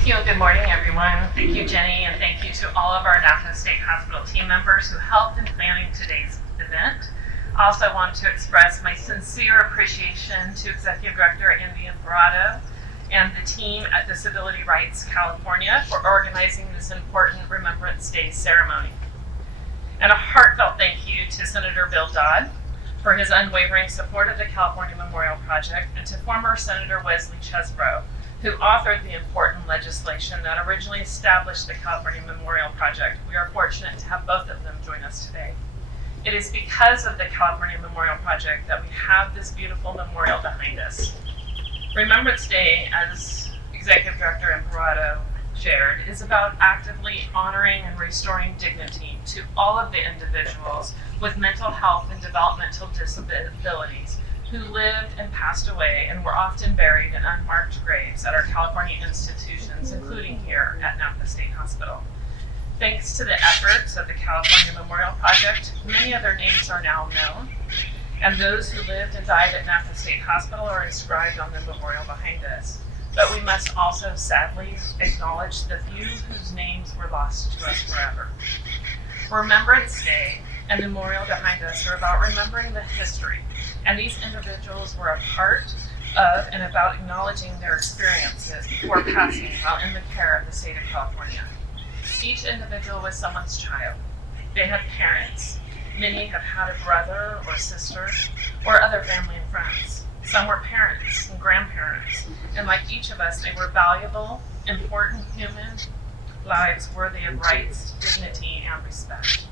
Thank you and good morning, everyone. Thank you, Jenny, and thank you to all of our Napa State Hospital team members who helped in planning today's event. I also want to express my sincere appreciation to Executive Director Andy Imparato and the team at Disability Rights California for organizing this important Remembrance Day ceremony. And a heartfelt thank you to Senator Bill Dodd for his unwavering support of the California Memorial Project, and to former Senator Wesley Chesbrough, who authored the important legislation that originally established the California Memorial Project. We are fortunate to have both of them join us today. It is because of the California Memorial Project that we have this beautiful memorial behind us. Remembrance Day, as Executive Director Imparato shared, is about actively honoring and restoring dignity to all of the individuals with mental health and developmental disabilities who lived and passed away and were often buried in unmarked graves at our California institutions, including here at Napa State Hospital. Thanks to the efforts of the California Memorial Project, many of their names are now known, and those who lived and died at Napa State Hospital are inscribed on the memorial behind us. But we must also sadly acknowledge the few whose names were lost to us forever. Remembrance Day and the memorial behind us are about remembering the history, and these individuals were a part of and about acknowledging their experiences before passing while in the care of the state of California. Each individual was someone's child. They had parents. Many have had a brother or sister or other family and friends. Some were parents and grandparents, and like each of us, they were valuable, important human lives worthy of rights, dignity, and respect.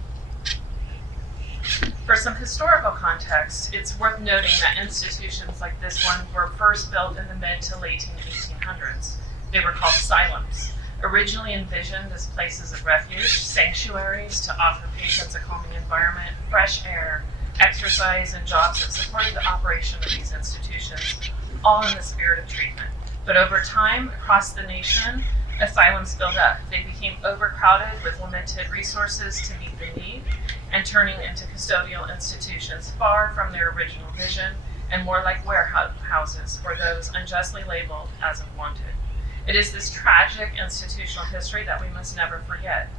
For some historical context, it's worth noting that institutions like this one were first built in the mid to late 1800s. They were called asylums, originally envisioned as places of refuge, sanctuaries to offer patients a calming environment, fresh air, exercise, and jobs that supported the operation of these institutions, all in the spirit of treatment. But over time, across the nation, asylums filled up. They became overcrowded with limited resources to meet the need, and turning into custodial institutions far from their original vision and more like warehouses for those unjustly labeled as unwanted. It is this tragic institutional history that we must never forget.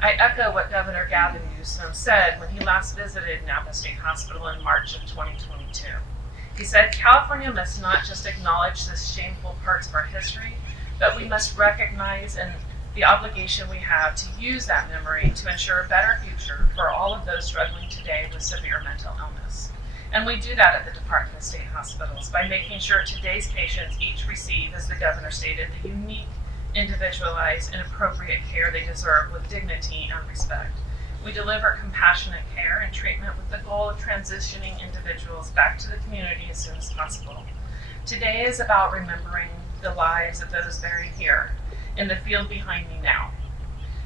I echo what Governor Gavin Newsom said when he last visited Napa State Hospital in March of 2022. He said, California must not just acknowledge the shameful parts of our history, but we must recognize and the obligation we have to use that memory to ensure a better future for all of those struggling today with severe mental illness. And we do that at the Department of State Hospitals by making sure today's patients each receive, as the governor stated, the unique, individualized, and appropriate care they deserve with dignity and respect. We deliver compassionate care and treatment with the goal of transitioning individuals back to the community as soon as possible. Today is about remembering the lives of those buried here in the field behind me now.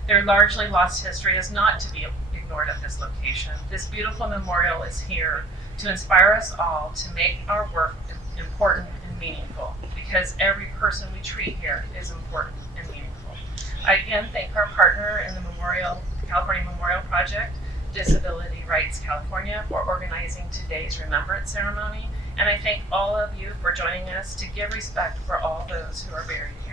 Their largely lost history is not to be ignored at this location. This beautiful memorial is here to inspire us all to make our work important and meaningful, because every person we treat here is important and meaningful. I again thank our partner in the California Memorial Project, Disability Rights California, for organizing today's remembrance ceremony, and I thank all of you for joining us to give respect for all those who are buried here.